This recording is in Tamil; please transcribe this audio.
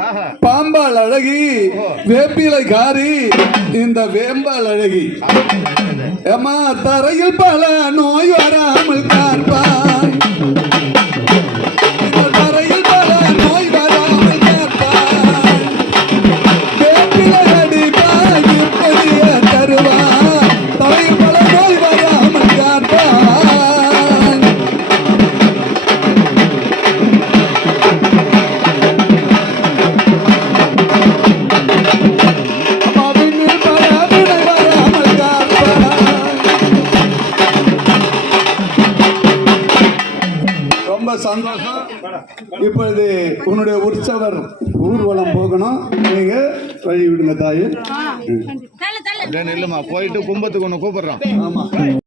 ஆஹா. பாம்பால் அழகி வேப்பிலை காரி இந்த வேம்பால் அழகி. ஏமா தரையில் பல நோய் வராமல் ரொம்ப சந்தோஷம். இப்பொழுது உன்னுடைய உற்சவர் ஊர்வலம் போகணும். நீங்க வழி விடுங்க தாயே நில்லுமா போயிட்டு கும்பத்துக்கு ஒன்று கூப்பிடுறோம். ஆமா.